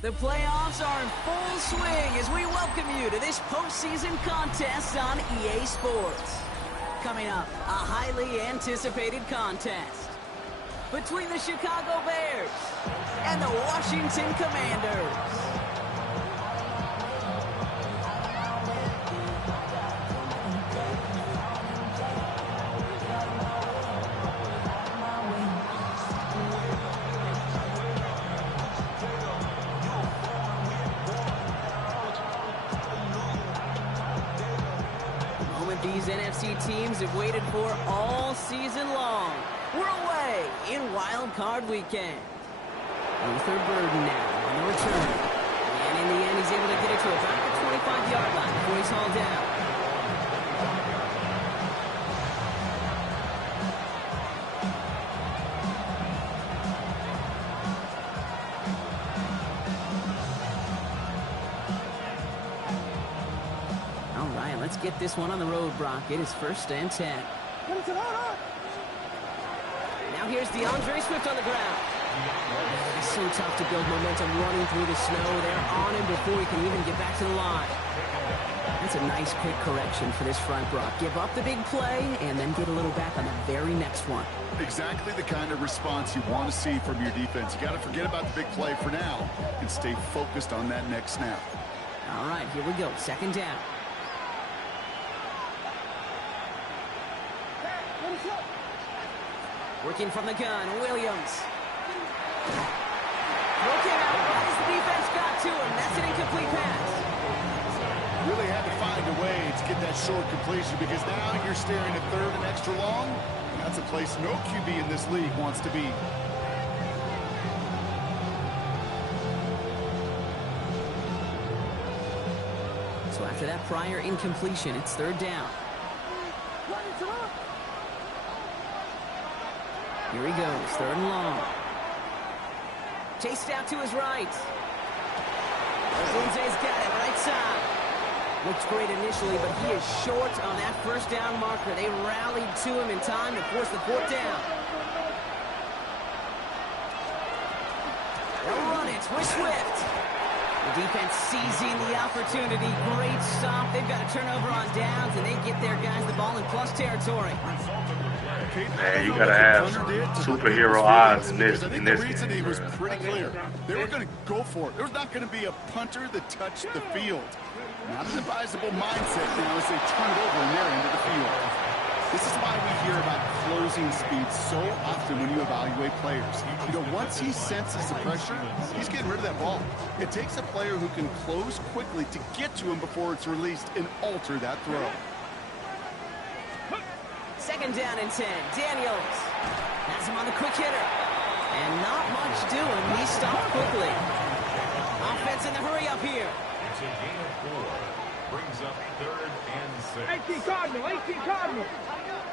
The playoffs are in full swing as we welcome you to this postseason contest on EA Sports. Coming up, a highly anticipated contest between the Chicago Bears and the Washington Commanders. These NFC teams have waited for all season long. We're away in Wild Card Weekend. Luther Burden now on the return. And in the end, he's able to get it to about the 25-yard line before he's hauled down. Let's get this one on the road, Brock. It is 1st and 10. Now here's DeAndre Swift on the ground. It's so tough to build momentum running through the snow. They're on him before he can even get back to the line. That's a nice quick correction for this front, Brock. Give up the big play and then get a little back on the very next one. Exactly the kind of response you want to see from your defense. You got to forget about the big play for now and stay focused on that next snap. All right, here we go. 2nd down. Working from the gun, Williams. Broken out as the defense got to him. That's an incomplete pass. Really had to find a way to get that short completion because now you're staring at 3rd and extra long. That's a place no QB in this league wants to be. So after that prior incompletion, it's 3rd down. Here he goes, 3rd and long. Chased out to his right. Lindsay's got it, right side. Looks great initially, but he is short on that 1st down marker. They rallied to him in time to force the 4th down. They'll run it with Swift. The defense seizing the opportunity. Great stop. They've got a turnover on downs, and they get their guys the ball in plus territory. Man, you gotta have some superhero odds in this The game. reasoning was pretty clear. They were going to go for it. There was not going to be a punter that touched the field. Not an advisable mindset now as they turn it over in their end of the field. This is why we hear about closing speed so often when you evaluate players. You know, once he senses the pressure, he's getting rid of that ball. It takes a player who can close quickly to get to him before it's released and alter that throw. 2nd down and 10. Daniels has him on the quick hitter. And not much doing. He stopped quickly. Offense in the hurry up here. It's a gain of 4. Brings up 3rd and 6. 18 Cardinal, 18 Cardinal.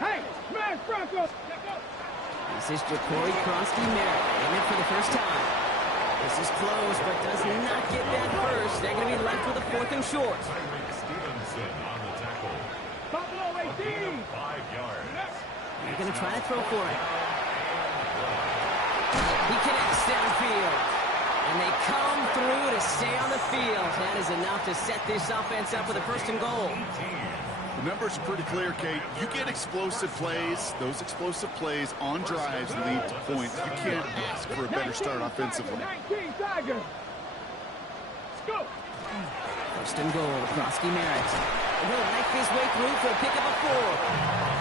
Hey, smash Bronco. This is Ja'Cory Kronsky-Merritt. Aiming for the 1st time. This is close, but does not get that first. They're going to be left with a 4th and short. Tyreek Stevenson on the tackle. Buffalo 18. 5 yards. They're going to try to throw for it. He connects downfield. And they come through to stay on the field. That is enough to set this offense up with a 1st and goal. The numbers are pretty clear, Kate. You get explosive plays. Those explosive plays on drives lead to points. You can't ask for a better start offensively. 19 Tigers. Go. 1st and goal. Kronsky-Merritt. And he'll knife his way through for a pick of a 4.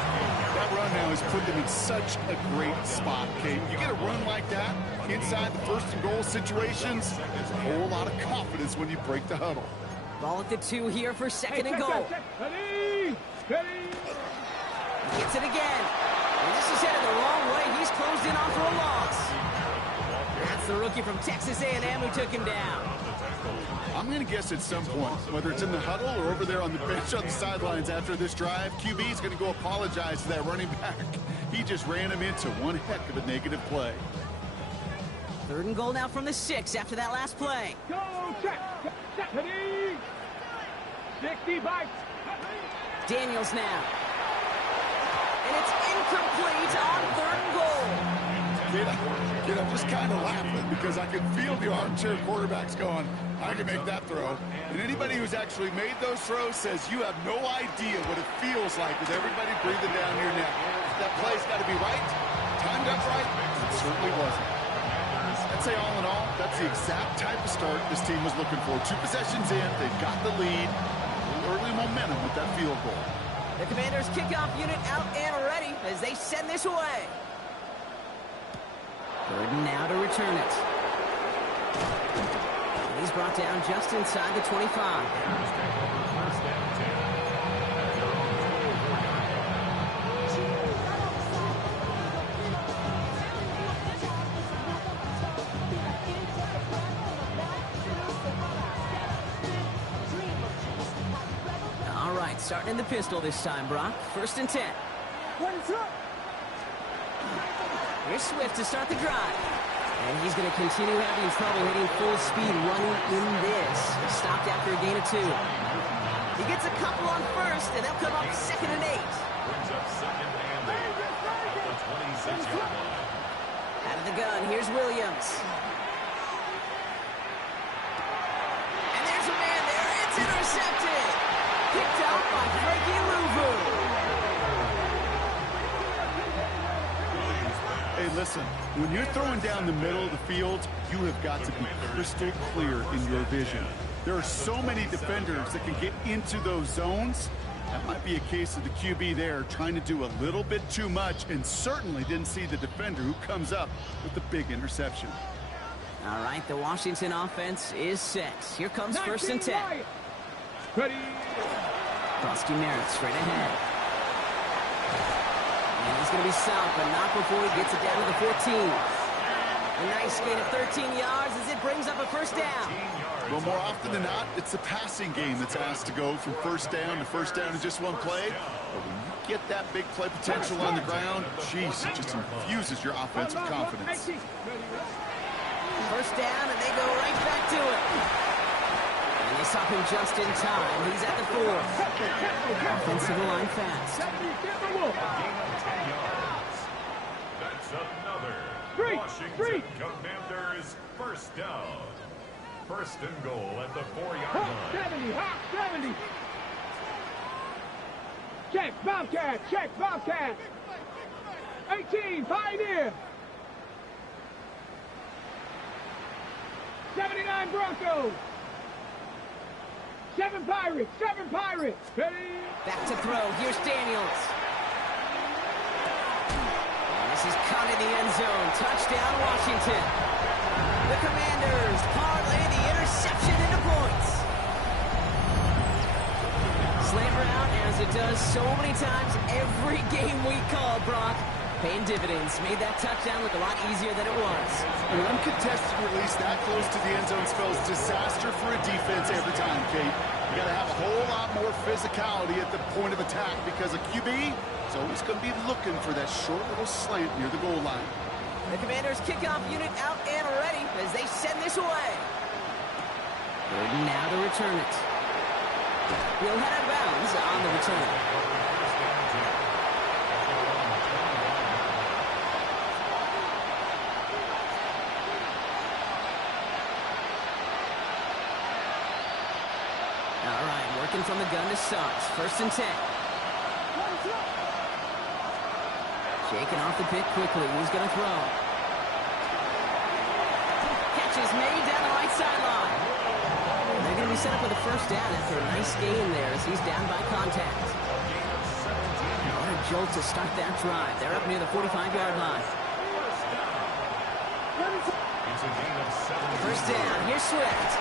That run now has put them in such a great spot, Kate. You get a run like that inside the 1st and goal situations, there's a whole lot of confidence when you break the huddle. Ball at the 2 here for 2nd and goal. Ready. Ready. Gets it again. And this is headed the wrong way. He's closed in on for a loss. That's the rookie from Texas A&M who took him down. I'm going to guess at some point, whether it's in the huddle or over there on the bench on the sidelines after this drive, QB is going to go apologize to that running back. He just ran him into one heck of a negative play. 3rd and goal now from the 6 after that last play. Go. Check. Ready. 60 bites. Daniels now. And it's incomplete on 3rd and goal. Kid, I'm just kind of laughing because I can feel the armchair quarterbacks going, I can make that throw. And anybody who's actually made those throws says you have no idea what it feels like with everybody breathing down your neck. That play's got to be right, timed up right. It certainly wasn't. I'd say all in all, that's the exact type of start this team was looking for. 2 possessions in, they've got the lead. A little early momentum with that field goal. The Commanders' kickoff unit out and ready as they send this away. Gordon now to return it. And he's brought down just inside the 25. All right, starting in the pistol this time, Brock. 1st and 10. Here's Swift to start the drive. And he's going to continue having trouble hitting full speed running in this. Stopped after a gain of 2. He gets a couple on 1st, and they'll come up 2nd and 8. Brings up 2nd and 8 at the 26-yard line. Out of the gun, here's Williams. And there's a man there. It's intercepted. Picked up by Frankie Louvu. Hey, listen, when you're throwing down the middle of the field, you have got to be crystal clear in your vision. There are so many defenders that can get into those zones. That might be a case of the QB there trying to do a little bit too much and certainly didn't see the defender who comes up with the big interception. All right, the Washington offense is set. Here comes 1st and 10. Ready. Frosty Merritt straight ahead. And he's going to be stopped, but not before he gets it down to the 14. A nice gain of 13 yards as it brings up a 1st down. Well, more often than not, it's the passing game that's asked to go from 1st down to 1st down in just one play. But when you get that big play potential on the ground, geez, it just infuses your offensive confidence. 1st down, and they go right back to it. And they stop him just in time. He's at the 4. Offensive line fast. That's another Washington Commanders 1st down. 1st and goal at the 4-yard line. 70, hot 70. Check, Bobcat, check, Bobcat. 18, Pioneer. 79 Broncos. 7 Pirates, 7 Pirates. Ready. Back to throw. Here's Daniels. And this is caught in the end zone. Touchdown, Washington. The Commanders parlay the interception into points. Slammer out as it does so many times every game we call, Brock. Paying dividends. Made that touchdown look a lot easier than it was. An uncontested release that close to the end zone spells disaster for a defense every time, Kate. You got to have a whole lot more physicality at the point of attack because a QB is always going to be looking for that short little slant near the goal line. The Commanders' kickoff unit out and ready as they send this away. Gordon now to return it. He'll head out of bounds on the return. All right, working from the gun to start. 1st and 10. Shaking off the pick quickly. He's going to throw. Catch is made down the right sideline. They're going to be set up with a 1st down after a nice gain there as he's down by contact. What a jolt to start that drive. They're up near the 45-yard line. 1st down. Here's Swift.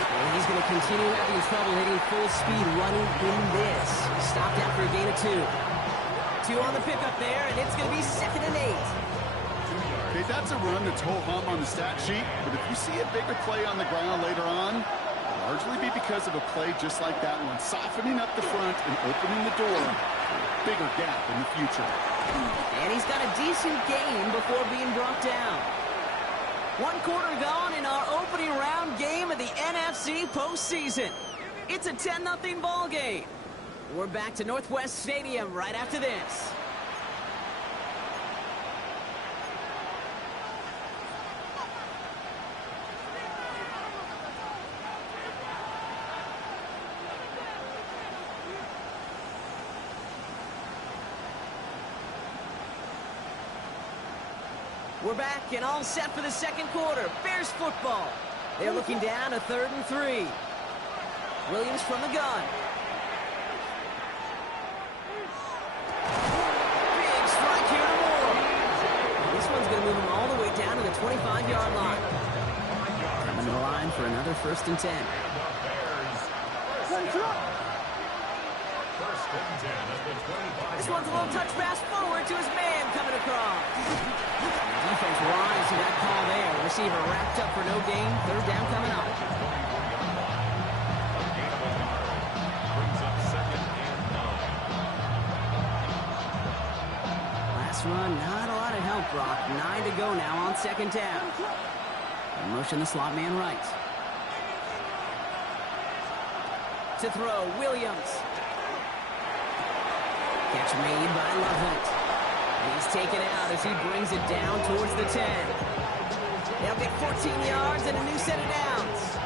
And he's going to continue having trouble hitting full speed running in this. Stopped after a gain of 2. 2 on the pickup there, and it's going to be 2nd and 8. Okay, that's a run that's ho-hum on the stat sheet, but if you see a bigger play on the ground later on, it'll largely be because of a play just like that one, softening up the front and opening the door for a bigger gap in the future. And he's got a decent gain before being brought down. 1 quarter gone in our opening round game of the NFC postseason. It's a 10-0 ball game. We're back to Northwest Stadium right after this. We're back and all set for the second quarter. Bears football. They're looking down a 3rd and 3. Williams from the gun. Big strike here to Moore. This one's going to move him all the way down to the 25-yard line. Coming to the line for another 1st and 10. This one's a little touch pass forward to his man coming across. Defense rise to that call there. Receiver wrapped up for no gain. 3rd down coming up. Last run, not a lot of help, Brock. 9 to go now on 2nd down. In motion, the slot man right. To throw, Williams. Catch made by Loveland. He's taken out as he brings it down towards the 10. They'll get 14 yards and a new set of downs.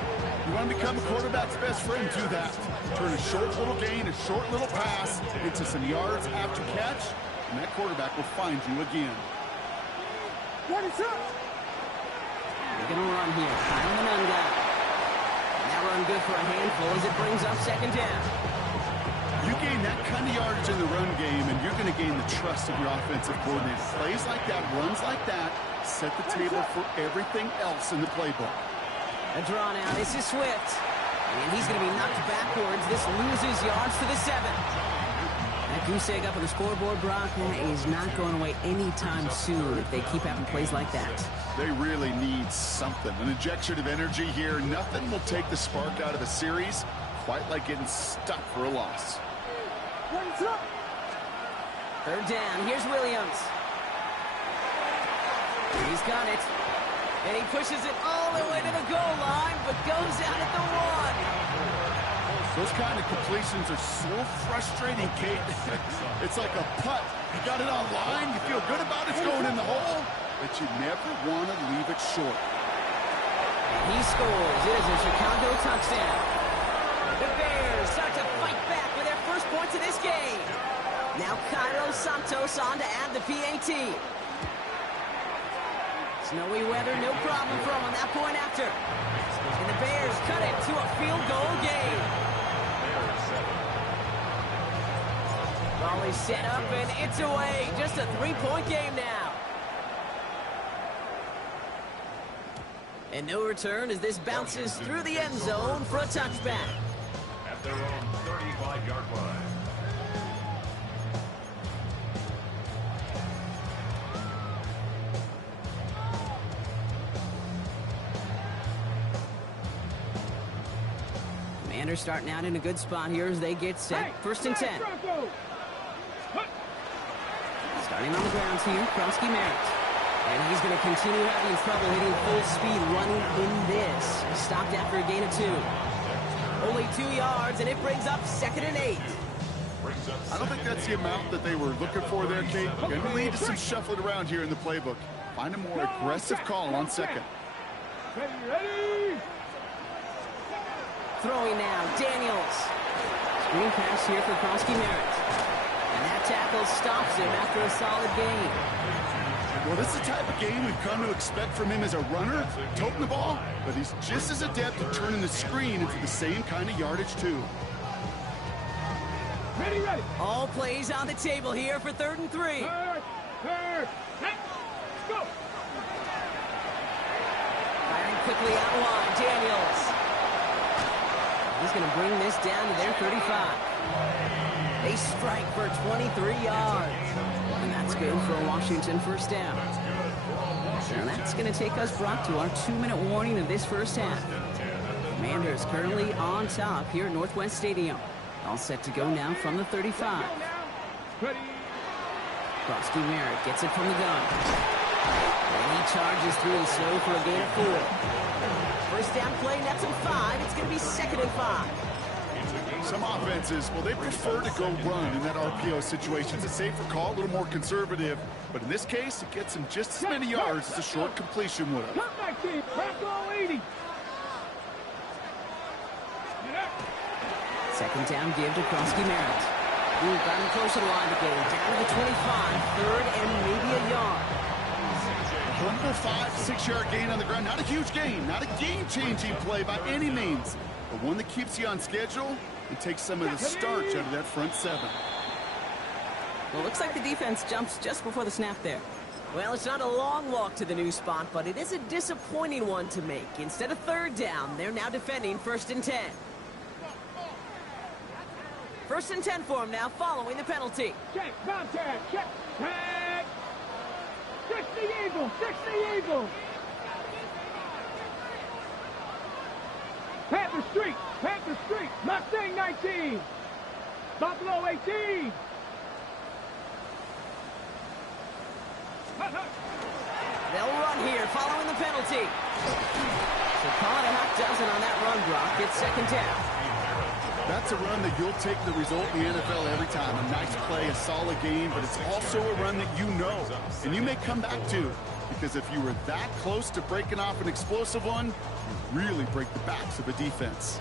You want to become a quarterback's best friend, do that. Turn a short little gain, a short little pass into some yards after catch, and that quarterback will find you again. What is up? They're going to run here. Kyle Manunga. And that run good for a handful as it brings up 2nd down. You gain that kind of yardage in the run game, and you're going to gain the trust of your offensive coordinator. Plays like that, runs like that, set the table for everything else in the playbook. A draw now. This is Swift. And he's going to be knocked backwards. This loses yards to the 7. That goose egg up on the scoreboard, Brock, is not going away anytime soon if they keep having plays like that. They really need something. An injection of energy here. Nothing will take the spark out of a series quite like getting stuck for a loss. 3rd down. Here's Williams. He's got it. And he pushes it all the way to the goal line, but goes out at the 1. Those kind of completions are so frustrating, Kate. It's like a putt. You got it on line, you feel good about it, it's going in the hole, but you never want to leave it short. He scores. It is a Chicago touchdown. The Bears start to fight back with their first points of this game. Now Cairo Santos on to add the PAT. Snowy weather, no problem for him on that point after. And the Bears cut it to a field goal game. Ball is set up and it's away. Just a 3-point game now. And no return as this bounces through the end zone for a touchback. At their own 35-yard line. Commanders starting out in a good spot here as they get set. 1st and 10. Starting on the grounds here, Kronsky Merritt. And he's going to continue having trouble hitting full speed running in this. Stopped after a gain of 2. Only 2 yards, and it brings up 2nd and 8. I don't think that's the amount that they were looking for there, Kate. Going to lead to some shuffling around here in the playbook. Find a more aggressive call on 2nd. Ready? Throwing now, Daniels. Screen pass here for Kronsky Merritt. And that tackle stops him after a solid gain. Well, this is the type of game we've come to expect from him as a runner, toting the ball, but he's just as adept at turning the screen into the same kind of yardage, too. Ready. All plays on the table here for 3rd and 3. Third. Hey, go. Firing quickly out wide, Daniels. He's going to bring this down to their 35. They strike for 23 yards. And that's good for a Washington 1st down. And that's going to take us, Brock, to our 2-minute warning of this first half. Commanders currently on top here at Northwest Stadium. All set to go now from the 35. Ready. Kronsky Merritt gets it from the gun. And he charges through the snow for a gain of 4. First down play, nets him 5. It's going to be 2nd and 5. Some offenses, well, they prefer to go run in that RPO situation. It's a safer call, a little more conservative. But in this case, it gets him just as many yards as a short completion would have. Come back, team. Back all 80. 2nd down give to Kronsky Merritt. Ooh, got him close to the line to go. Down to the 25. 3rd and maybe a yard. One for 5, 6-yard gain on the ground. Not a huge gain, not a game-changing play by any means, but one that keeps you on schedule and takes some of the starch out of that front 7. Well, looks like the defense jumps just before the snap there. Well, it's not a long walk to the new spot, but it is a disappointing one to make. Instead of 3rd down, they're now defending 1st and 10. 1st and 10 for him now, following the penalty. Check, bomb tag, check, tag. 60 Eagles, 60 Eagles. Panther Street, Mustang 19. Buffalo 18. They'll run here, following the penalty. So call it a half dozen on that run block. It's 2nd down. That's a run that you'll take the result in the NFL every time. A nice play, a solid game, but it's also a run that you know, and you may come back to. Because if you were that close to breaking off an explosive one, you really break the backs of a defense.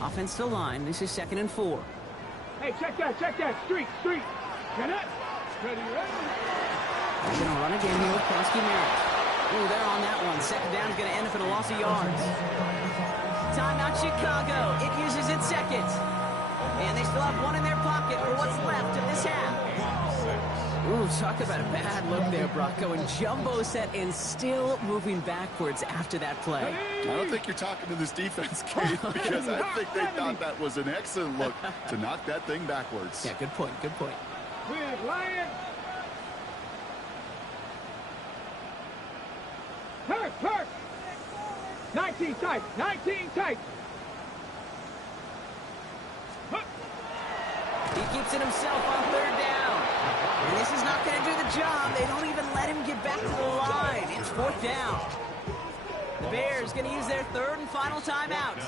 Offensive line, this is 2nd and 4. Hey, check that, Street. Get it? Ready. They're going to run again here with Kelsey Merritt. Ooh, they're on that one. 2nd down is going to end up in a loss of yards. Timeout Chicago. It uses its 2nd. And they still have one in their pocket for what's left of this half. Ooh, talk about a bad look there, Brock. Going jumbo set and still moving backwards after that play. I don't think you're talking to this defense, Kate, because I think they thought that was an excellent look to knock that thing backwards. Yeah, good point. With Lion. Hurt. 19 tight. He keeps it himself on 3rd down. And this is not going to do the job. They don't even let him get back to the line. It's 4th down. The Bears going to use their 3rd and final timeout.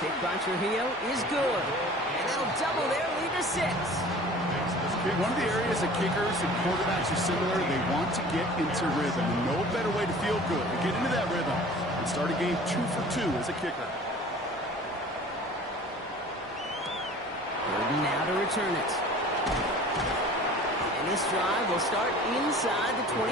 Kick by Trujillo is good. And that'll double their lead to 6. One of the areas that kickers and quarterbacks are similar, they want to get into rhythm. And no better way to feel good to get into that rhythm and start a game 2 for 2 as a kicker. Now to return it. And this drive will start inside the 25.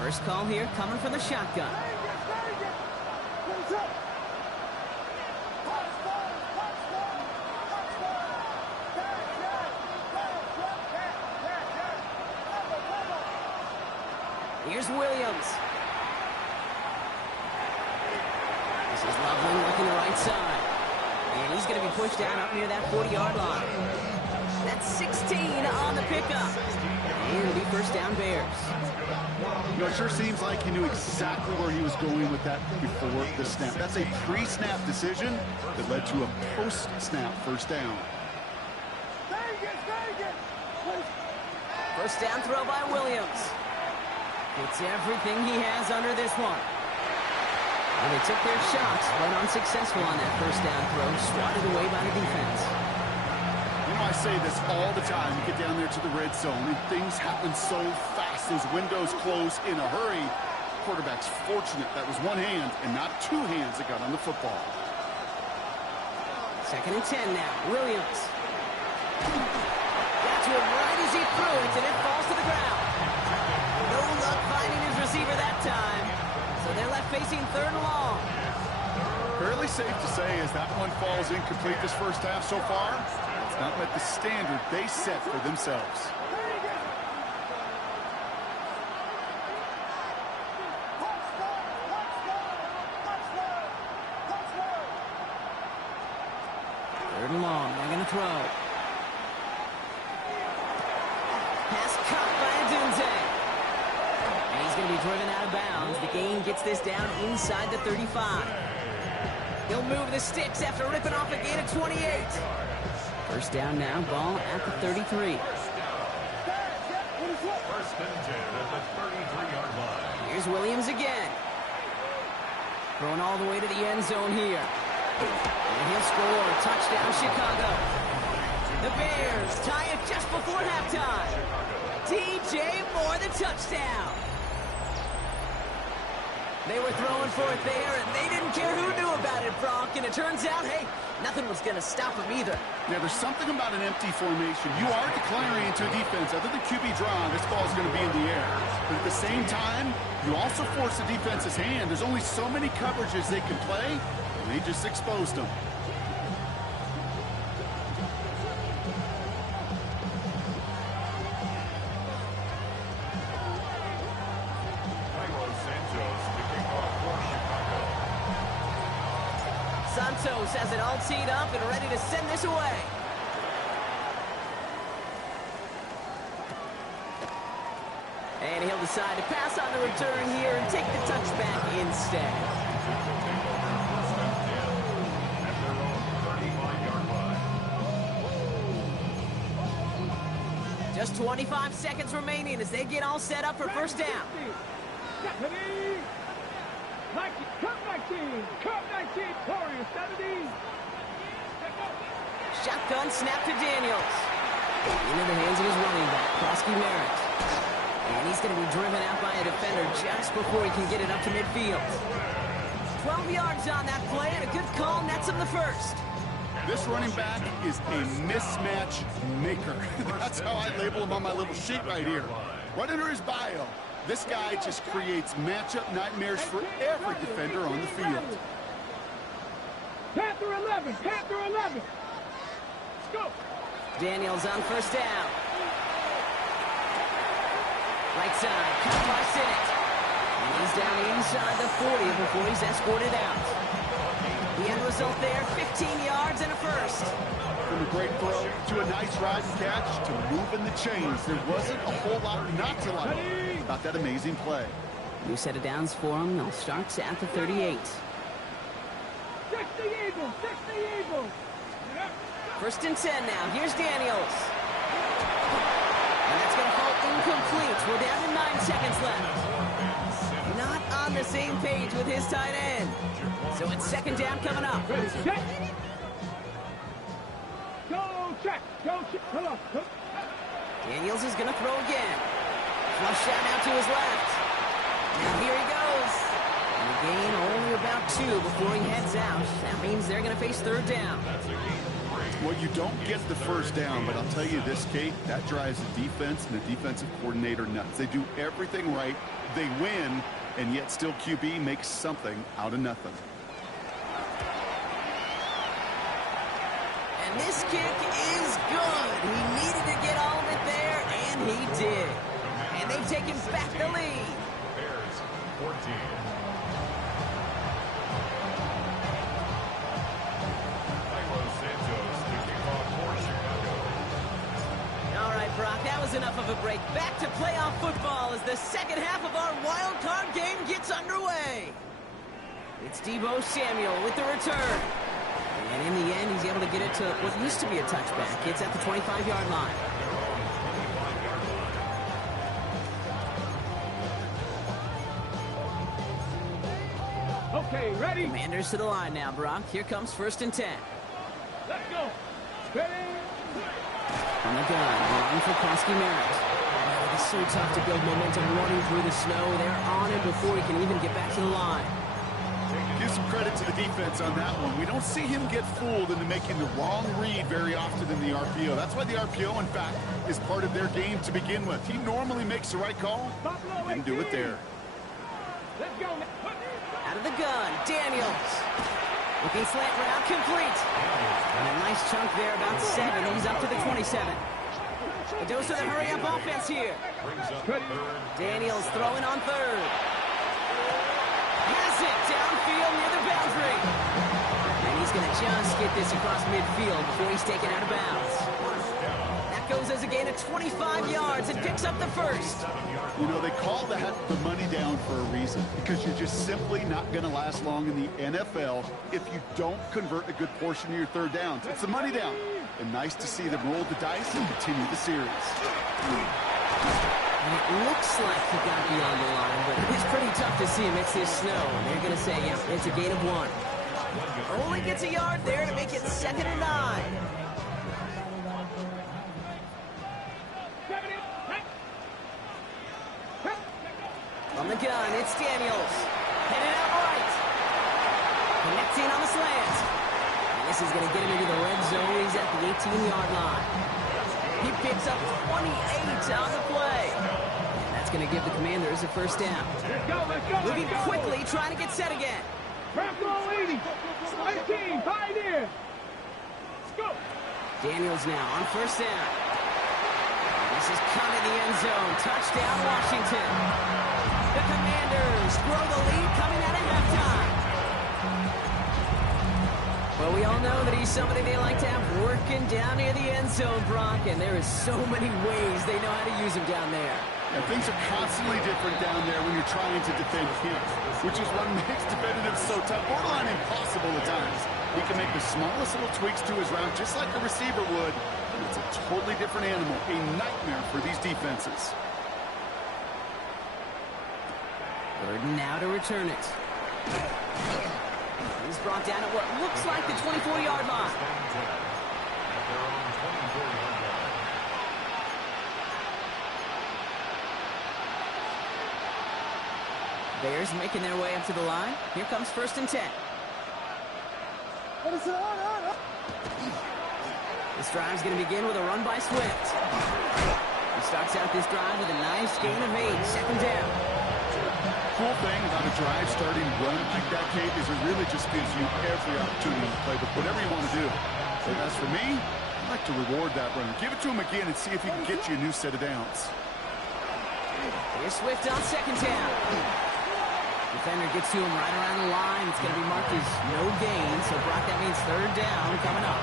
First call here coming from the shotgun. Here's Williams. This is Loveland looking the right side. And he's going to be pushed down up near that 40-yard line. That's 16 on the pickup. And it'll be 1st down Bears. You know, it sure seems like he knew exactly where he was going with that before the snap. That's a pre-snap decision that led to a post-snap 1st down. 1st down throw by Williams. It's everything he has under this one. And they took their shots, but unsuccessful on that 1st down throw, swatted away by the defense. You know, I say this all the time. You get down there to the red zone, and things happen so fast. Those windows close in a hurry. Quarterback's fortunate that was one hand and not 2 hands that got on the football. 2nd and 10 now. Williams. Got to it right as he threw it, and it falls to the ground. No luck finding his receiver that time. So they're left facing 3rd and long. Fairly safe to say as that one falls incomplete this 1st half so far, it's not met the standard they set for themselves. Third and long, they're going to throw. Pass caught by Adunze. And he's going to be driven out of bounds. The gain gets this down inside the 35. He'll move the sticks after ripping off a gain of 28. 1st down now, ball at the 33. 1st and 10 at the 33-yard line. Here's Williams again. Throwing all the way to the end zone here. And he'll score. Touchdown, Chicago. The Bears tie it just before halftime. DJ Moore, the touchdown. They were throwing for it there, and they didn't care who knew about it, Brock. And it turns out, hey, nothing was going to stop them either. Yeah, there's something about an empty formation. You are declaring into a defense. Other than QB draw, this ball is going to be in the air. But at the same time, you also force the defense's hand. There's only so many coverages they can play, and they just exposed them. Santos has it all teed up and ready to send this away. And he'll decide to pass on the return here and take the touchback instead. Just 25 seconds remaining as they get all set up for first down. Shotgun snap to Daniels. Into the hands of his running back, Krosky Merritt. And he's going to be driven out by a defender just before he can get it up to midfield. 12 yards on that play, and a good call nets him the first. This running back is a mismatch maker. That's how I label him on my little sheet right here. Right under his bio. This guy just creates matchup nightmares for every defender on the field. Panther 11, Panther 11. Let's go. Daniels on first down. Right side, cut by Sinnott. And he's down inside the 40 before he's escorted out. The end result there, 15 yards and a first. From a great throw to a nice ride and catch to moving the chains. There wasn't a whole lot not to like about that amazing play. New set of downs for him. They'll start at the 38. 60 Eagles, 60 Eagles. First and 10 now. Here's Daniels. And that's going to fall incomplete. We're down to 9 seconds left. Not on the same page with his tight end. So it's second down coming up. Check. Go check. Go check. Come on. Daniels is going to throw again. Flush out now to his left. Now here he goes. And the gain only about 2 before he heads out. That means they're going to face third down. Well, you don't get the first down, but I'll tell you this, Kate, that drives the defense and the defensive coordinator nuts. They do everything right. They win, and yet still QB makes something out of nothing. And this kick is good. He needed to get all of it there, and he did. And they've taken back the lead. Bears 14. All right, Brock, that was enough of a break. Back to playoff football as the second half of our wild card game gets underway. It's Deebo Samuel with the return. And in the end, he's able to get it to what used to be a touchback. It's at the 25-yard line. Okay, ready? Commanders to the line now, Brock. Here comes first and 10. Let's go. Ready? On the gun, line for Krosky Merritt. Oh, it's so tough to build momentum running through the snow. They're on him before he can even get back to the line. Give some credit to the defense on that one. We don't see him get fooled into making the wrong read very often in the RPO. That's why the RPO, in fact, is part of their game to begin with. He normally makes the right call. Didn't do it there. Let's go. Out of the gun, Daniels. Looking slant route, complete. And a nice chunk there, about 7. He's up to the 27. A dose of the hurry-up offense here. Daniels throwing on third. Has it downfield near the boundary. And he's going to just get this across midfield before he's taken out of bounds. That goes as a gain of 25 yards and picks up the first. You know, they call that the money down for a reason, because you're just simply not going to last long in the NFL if you don't convert a good portion of your third downs. It's the money down. And nice to see them roll the dice and continue the series. And it looks like he got beyond the line, but it's pretty tough to see amidst this snow. And they're going to say, yeah, it's a gain of 1. Only gets a yard there to make it 2nd and 9. On the gun, it's Daniels. Headed out right. Connecting on the slant. And this is going to get him into the red zone. He's at the 18-yard line. He picks up 28 on the play. And that's going to give the Commanders a first down. Moving quickly, trying to get set again. Press all 80. 18, pioneer. Let's go. Daniels now on first down. And this is cut in the end zone. Touchdown, Washington. The Commanders grow the lead coming out of halftime. Well, we all know that he's somebody they like to have working down near the end zone, Brock, and there is so many ways they know how to use him down there. Yeah, things are constantly different down there when you're trying to defend him, which is what makes defending him so tough, borderline impossible at times. He can make the smallest little tweaks to his route just like a receiver would, and it's a totally different animal, a nightmare for these defenses. Burden now to return it. He's brought down at what looks like the 24-yard line. Bears making their way up to the line. Here comes 1st and 10. This drive's going to begin with a run by Swift. He starts out this drive with a nice gain of 8, 2nd down. Cool thing about a drive starting run like that, Kate, is it really just gives you every opportunity to play with whatever you want to do. But as for me, I'd like to reward that run. Give it to him again and see if he can get you a new set of downs. Here's Swift on 2nd down. Defender gets to him right around the line. It's going to be marked as no gain, so Brock, that means 3rd down coming up.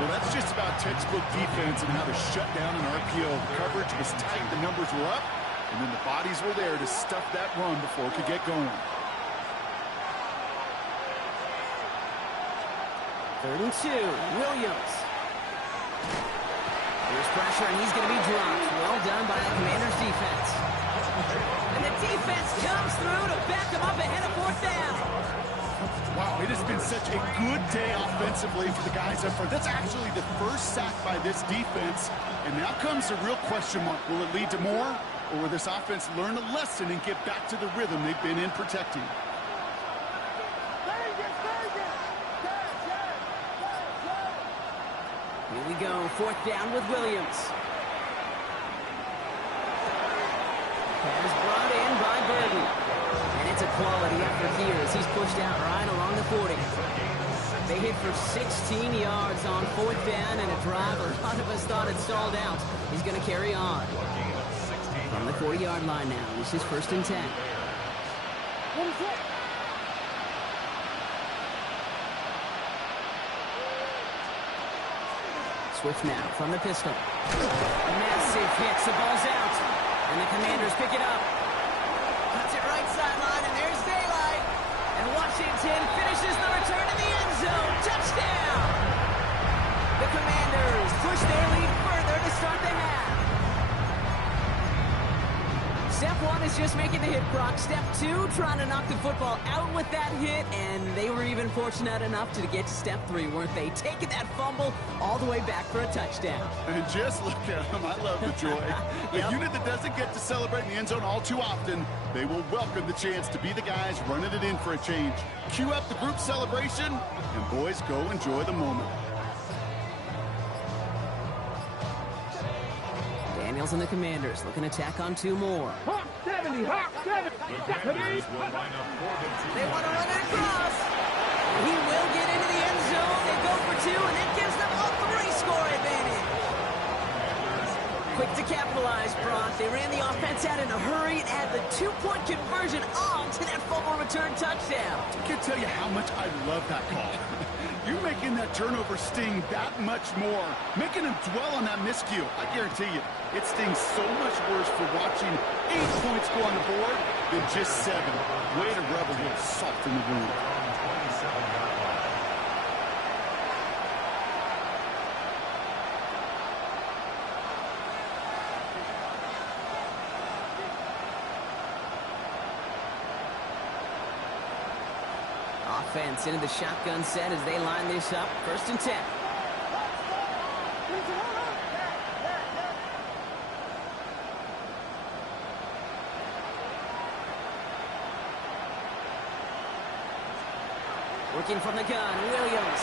Well, that's just about textbook defense and how to shut down an RPO. The coverage was tight, the numbers were up, and then the bodies were there to stuff that run before it could get going. 3rd and 2, Williams. Here's pressure, and he's going to be dropped. Well done by the Commanders' defense. And the defense comes through to back him up ahead of 4th down. Wow, it has been such a good day offensively for the guys up front. That's actually the first sack by this defense. And now comes the real question mark. Will it lead to more? Or will this offense learn a lesson and get back to the rhythm they've been in protecting? Here we go, 4th down with Williams. Pass brought in by Burden. And it's a quality effort here as he's pushed out right along the 40. They hit for 16 yards on 4th down and a drive a lot of us thought had stalled out. He's going to carry on. From the 40-yard line now, this is 1st and 10. Swift now from the pistol. Massive hits, the ball's out. And the Commanders pick it up. Cuts it right sideline, and there's daylight. And Washington finishes the return to the end zone. Touchdown! The Commanders push their lead further to start the half. Step 1 is just making the hit, Brock. Step 2, trying to knock the football out with that hit, and they were even fortunate enough to get to step 3, weren't they? Taking that fumble all the way back for a touchdown. And just look at them. I love the joy. The unit that doesn't get to celebrate in the end zone all too often, they will welcome the chance to be the guys running it in for a change. Cue up the group celebration, and boys, go enjoy the moment. Daniels and the Commanders looking to tack on 2 more. Hawk 70, Hawk 70. They want to run it across. He will get into the end zone. They go for 2, and that gives them a 3-score advantage. Quick to capitalize, Brock. They ran the offense out in a hurry and had the 2-point conversion on to that fumble return touchdown. I can't tell you how much I love that call. You're making that turnover sting that much more, making them dwell on that miscue. I guarantee you, it stings so much worse for watching 8 points go on the board than just 7. Way to rub a little salt in the wound. offense into the shotgun set as they line this up. 1st and 10. Working from the gun, Williams.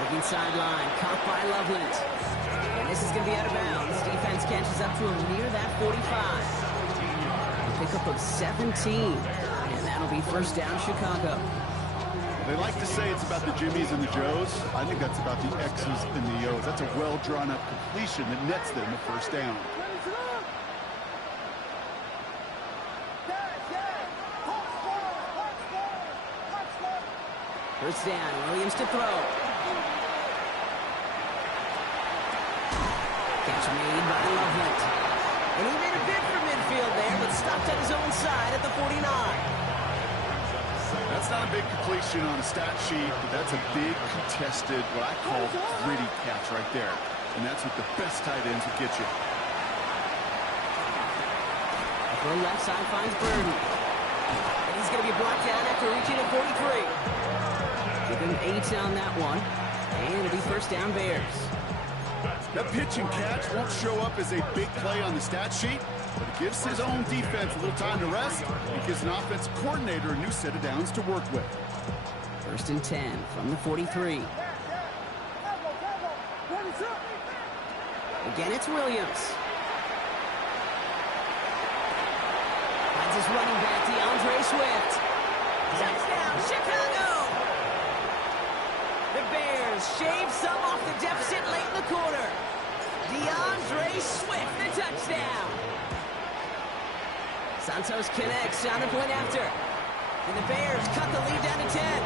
Working sideline, caught by Loveland. And this is going to be out of bounds. Defense catches up to him near that 45. A pickup of 17. And that'll be 1st down, Chicago. They like to say it's about the Jimmies and the Joes. I think that's about the X's and the O's. That's a well-drawn-up completion that nets them a 1st down. First down, Williams to throw. Catch made by Loveland. And he made a bid for midfield there, but stopped at his own side at the 49. That's not a big completion on a stat sheet, but that's a big contested, what I call gritty catch right there. And that's what the best tight ends will get you. Throw left side finds Burden. And he's going to be brought down after reaching a 43. Give him 8 on that one. And it'll be 1st down, Bears. That pitch and catch won't show up as a big play on the stat sheet, but it gives his own defense a little time to rest. It gives an offensive coordinator a new set of downs to work with. 1st and 10 from the 43. Again, it's Williams. Finds his running back, DeAndre Swift. Touchdown, Chicago! The Bears shave some off the deficit late in the quarter. DeAndre Swift, the touchdown. Santos connects on the point after. And the Bears cut the lead down to 10.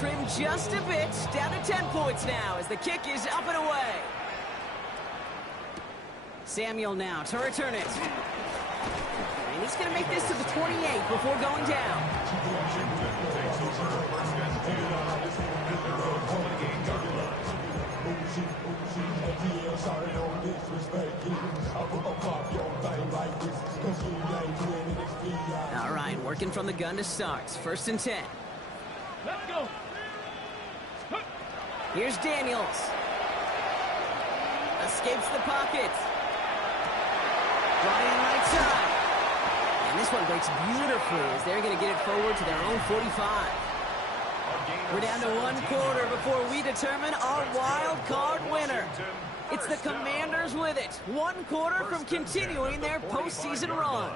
Trimmed just a bit, down to 10 points now as the kick is up and away. Samuel now to return it. And he's going to make this to the 28 before going down. All right, working from the gun to start. 1st and 10. Let's go. Here's Daniels. Escapes the pocket. Brought in right side. And this one breaks beautifully as they're going to get it forward to their own 45. We're down to 1 quarter before we determine our wild card winner. It's the Commanders with it. 1 quarter from continuing their postseason run.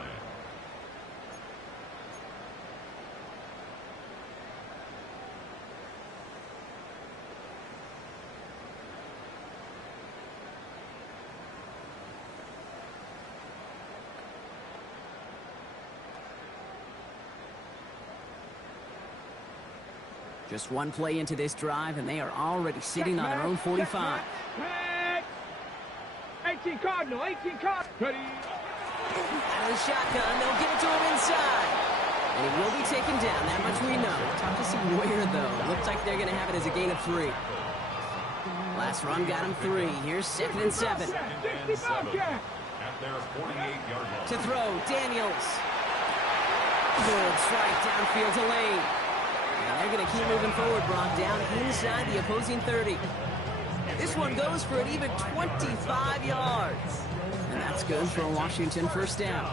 Just 1 play into this drive, and they are already sitting on their own 45. 18 Cardinal, 18 Cardinal. Ready. Out of the shotgun, they'll get it to him inside. And he will be taken down, that much we know. Tough to see where, though. Looks like they're going to have it as a gain of 3. Last run got him 3. Here's 2nd and 7. At their 48-yard line. To throw, Daniels. Good strike downfield to Lane. And they're going to keep moving forward, Brock, down inside the opposing 30. This one goes for an even 25 yards. And that's good for a Washington 1st down.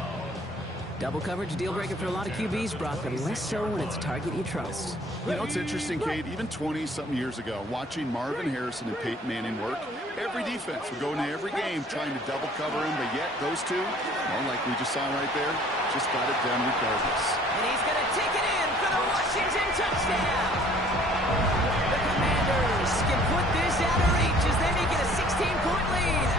Double coverage, deal breaker for a lot of QBs, Brock, but less so when it's a target you trust. You know, it's interesting, Kate, even 20-something years ago, watching Marvin Harrison and Peyton Manning work, every defense would go into every game trying to double cover him, but yet those two, well, like we just saw right there, just got it done regardless. And he's going to take it in for the Washington touchdown. The Commanders can put this out of reach as they make it a 16-point lead.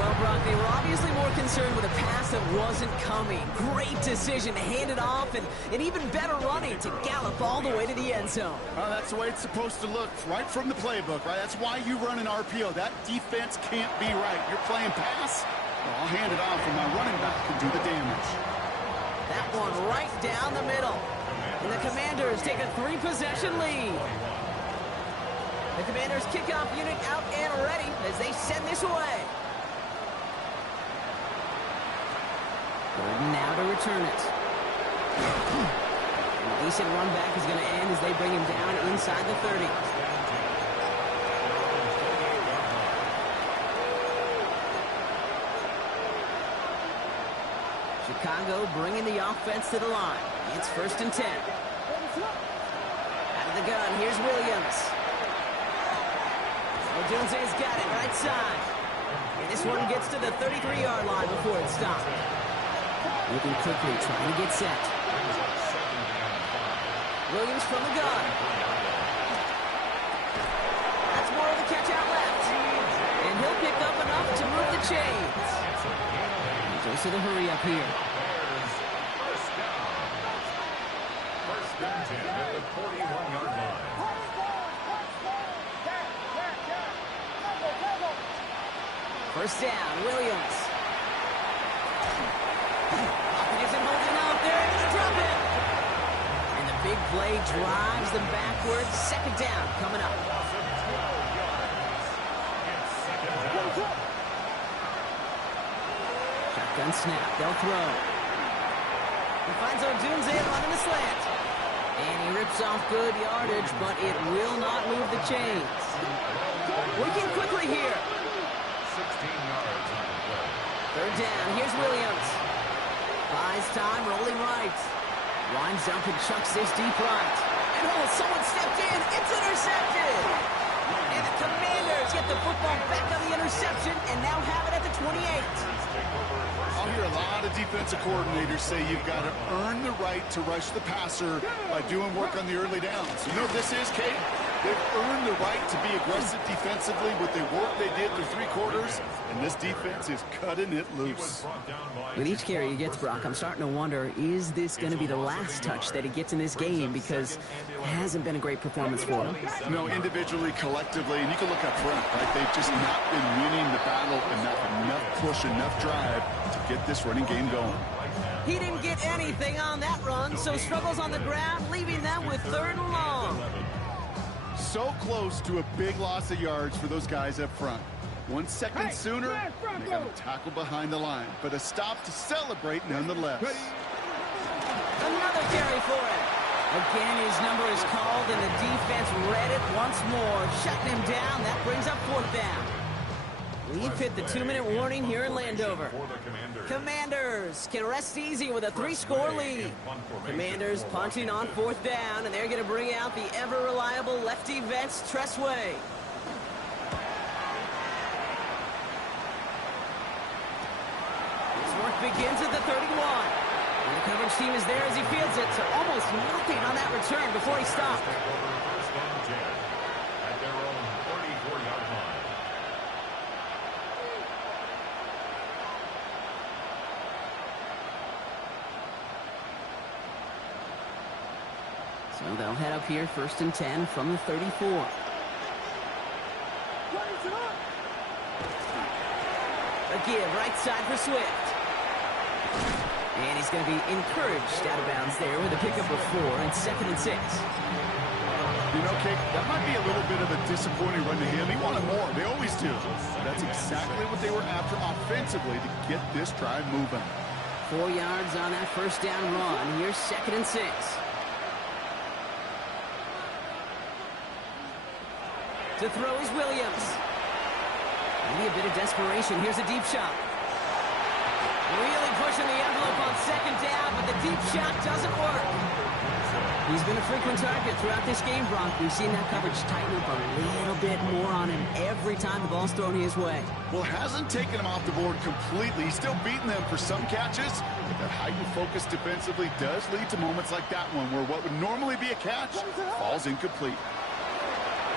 Well Well, Brock, they were obviously more concerned with a pass that wasn't coming. Great decision to hand it off, and an even better running to gallop all the way to the end zone. That's the way it's supposed to look, right from the playbook, right? That's why you run an RPO. That defense can't be right. You're playing pass, well, I'll hand it off, and my running back can do the damage. That one right down the middle. And the Commanders take a 3-possession lead. The Commanders kickoff unit out and ready as they send this away. Gordon now to return it. A decent run back is going to end as they bring him down inside the 30. Chicago bringing the offense to the line. It's 1st and 10. Out of the gun, here's Williams. Odunze's got it right side. And this one gets to the 33-yard line before it's stopped. Moving quickly, trying to get set. Williams from the gun. That's more of the catch out left. And he'll pick up enough to move the chains. He goes to the hurry up here. First and 10 at the 41-yard line. First down, Williams. Isn't holding out there, and they drop it. And the big play drives them backwards. 2nd down coming up. Shotgun snap, they'll throw. He finds Odunze running the slant. And he rips off good yardage, but it will not move the chains. Working quickly here. 16 yards on the play. 3rd down, here's Williams. Buys time, rolling right. Winds up and chucks this deep right. And oh, someone stepped in. It's intercepted. And the Commanders get the football back on the interception and now have it at the 28. I'll hear a lot of defensive coordinators say you've got to earn the right to rush the passer by doing work on the early downs. You know what this is, Kate? They've earned the right to be aggressive defensively with the work they did through 3 quarters, and this defense is cutting it loose. With each carry he gets, Brock, I'm starting to wonder, is this going to be the last touch that he gets in this game? Because it hasn't been a great performance for him. No, individually, collectively, and you can look up front, right? They've just not been winning the battle enough push, enough drive to get this running game going. He didn't get anything on that run, so struggles on the ground, leaving them with 3rd and long. So close to a big loss of yards for those guys up front. 1 second sooner, they got a tackle behind the line, but a stop to celebrate nonetheless. Another carry for him. Again, his number is called, and the defense read it once more, shutting him down. That brings up 4th down. We've hit the 2-minute warning here in Landover. Commanders can rest easy with a 3-score lead. Commanders punting on 4th down, and they're going to bring out the ever-reliable lefty vets, Tressway. His work begins at the 31. And the coverage team is there as he fields it, so almost nothing on that return before he stopped. First and 10 at their own 34-yard line. So they'll head up here, 1st and 10 from the 34. A give right side for Swift. And he's going to be encouraged out of bounds there with a pickup of 4 and 2nd and 6. You know, Kate, that might be a little bit of a disappointing run to him. He wanted more. They always do. That's exactly what they were after offensively to get this drive moving. 4 yards on that 1st down run. Here's 2nd and 6. To throw is Williams. Maybe a bit of desperation. Here's a deep shot. Really pushing the envelope on 2nd down, but the deep shot doesn't work. He's been a frequent target throughout this game, Brock. We've seen that coverage tighten up a little bit more on him every time the ball's thrown his way. Well, hasn't taken him off the board completely. He's still beating them for some catches, but that heightened focus defensively does lead to moments like that one where what would normally be a catch falls incomplete.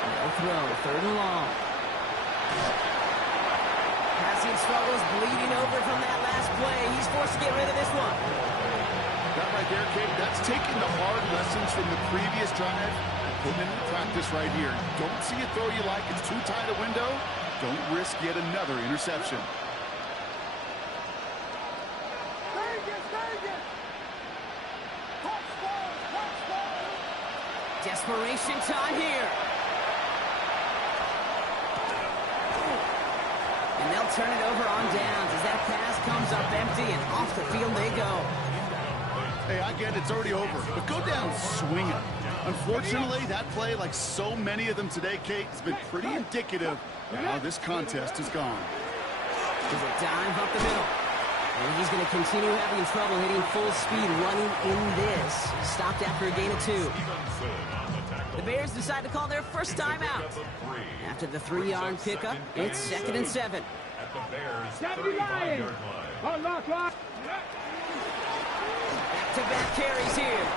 No throw, 3rd and long. Passing struggles bleeding over from that last play. He's forced to get rid of this one. That right there, Kate, that's taking the hard lessons from the previous drive and putting it into practice right here. Don't see a throw you like. It's too tight a window. Don't risk yet another interception. Desperation time here. And they'll turn it over on downs as that pass comes up empty and off the field they go. Hey, I get it, it's already over, but go down swinging. Unfortunately, that play, like so many of them today, Kate, has been pretty indicative of how this contest has gone. There's a dive up the middle. And he's going to continue having trouble hitting full speed running in this. Stopped after a gain of 2. The Bears decide to call their first timeout. After the 3-yard pickup, it's 2nd and 7. At the Bears' 35-yard line. Back-to-back carries here.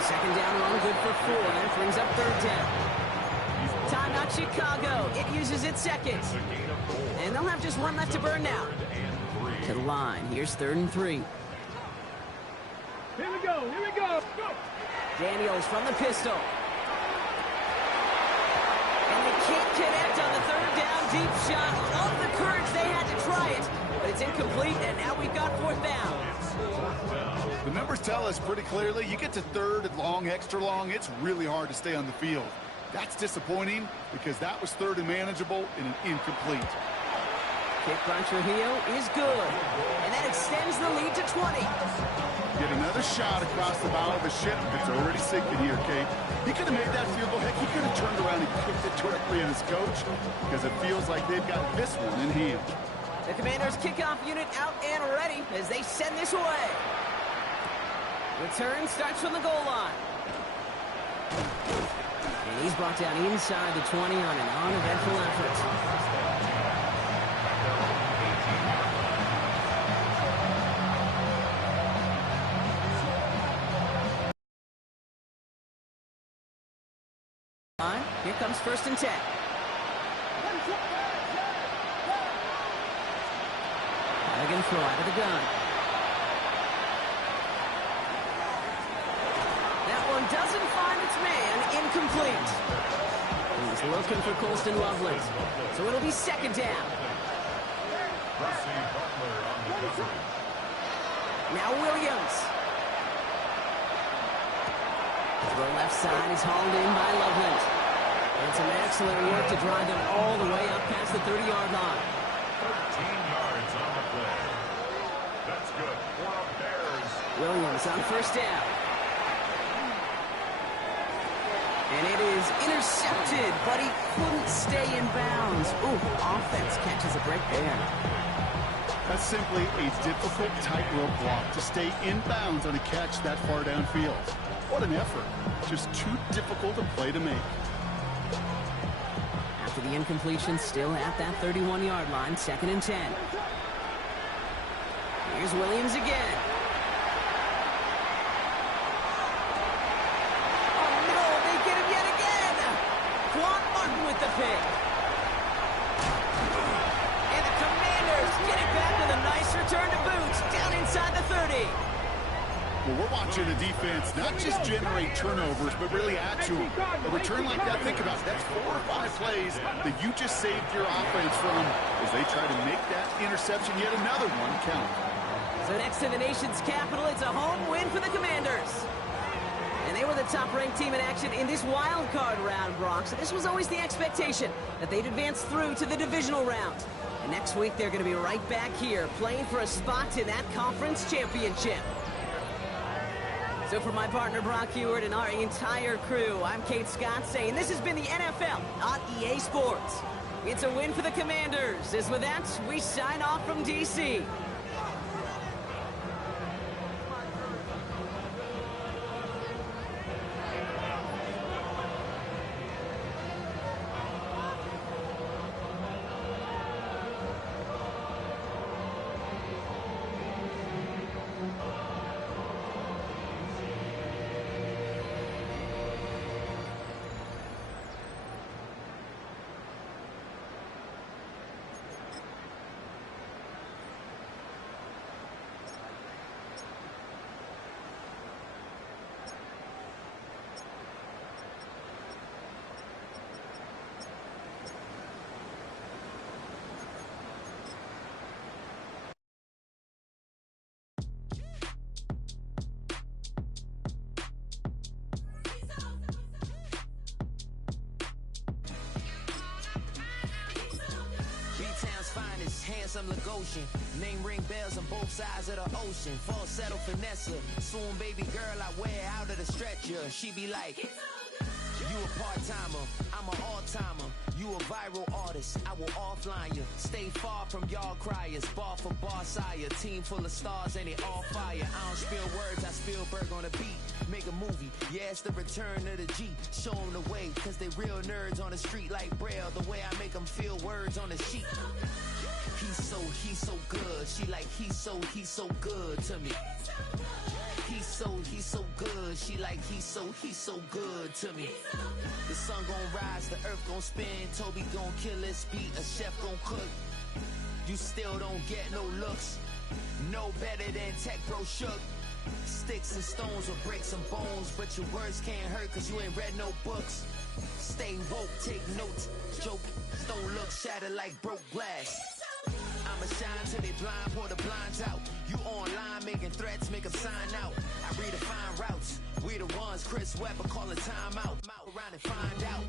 Second down run good for 4. That brings up 3rd down. Timeout Chicago. It uses its second. And they'll have just one left to burn now. To the line. Here's 3rd and 3. Here we go. Go. Daniels from the pistol. And they can't connect on the 3rd down deep shot. Love the courage they had to try it. But it's incomplete, and now we've got 4th down. The numbers tell us pretty clearly, you get to 3rd and long, extra long, it's really hard to stay on the field. That's disappointing because that was 3rd and manageable and an incomplete. Kick by Trujillo is good, and that extends the lead to 20. Get another shot across the bow of the ship. It's already sinking here, Kate. He could have made that field goal. Heck, he could have turned around and kicked it directly at his coach because it feels like they've got this one in hand. The Commanders' kickoff unit out and ready as they send this away. Return starts from the goal line. And he's brought down inside the 20 on an uneventful effort. Here comes 1st and 10. Again, throw out of the gun. That one doesn't find its man. Incomplete. He's looking for Colston Loveland. So it'll be 2nd down. Now Williams. The left side is hauled in by Loveland. And some excellent work to drive them all the way up past the 30-yard line. 13 yards on the play. That's good for the Bears. Williams on 1st down. And it is intercepted, but he couldn't stay in bounds. Ooh, offense catches a break there. That's simply a difficult tightrope block to stay in bounds on a catch that far downfield. What an effort. Just too difficult a play to make. After the incompletion, still at that 31-yard line, 2nd and 10. Here's Williams again. Oh, no, they get him yet again. Quan Martin with the pick. And the Commanders get it back with a nice return to boot, down inside the 30. Well, we're watching the defense not just generate turnovers, but really add to them. A return like that, think about it, that's 4 or 5 plays that you just saved your offense from as they try to make that interception, yet another one, count. So next to the nation's capital, it's a home win for the Commanders. And they were the top-ranked team in action in this wild card round, Brock. So this was always the expectation that they'd advance through to the divisional round. And next week, they're going to be right back here playing for a spot in that conference championship. So for my partner, Brock Huard, and our entire crew, I'm Kate Scott saying this has been the NFL on EA Sports. It's a win for the Commanders. As with that, we sign off from D.C. guess I'm Lagosian. Name ring bells on both sides of the ocean. Falsetto finesse. Soon baby girl I wear out of the stretcher. She be like, you a part-timer, I'm an all-timer. You a viral artist, I will offline you. Stay far from y'all criers. Bar for bar sire. Team full of stars and they all fire. I don't spill words, I Spielberg on the beat. Make a movie, yeah, it's the return of the G. Show them the way, cause they real nerds on the street like Braille. The way I make them feel words on the sheet. He's so good. She like, he's so good to me. He's so good. She like, he's so good to me. The sun gon' rise, the earth gon' spin. Toby gon' kill this beat, a chef gon' cook. You still don't get no looks. No better than Tech Bro Shook. Sticks and stones will break some bones, but your words can't hurt cause you ain't read no books. Stay woke, take notes, joke. Don't look shattered like broke glass. I'ma shine till they blind, pour the blinds out. You online making threats, make them sign out. I redefine routes. We the ones Chris Webber call a timeout. Around and find out.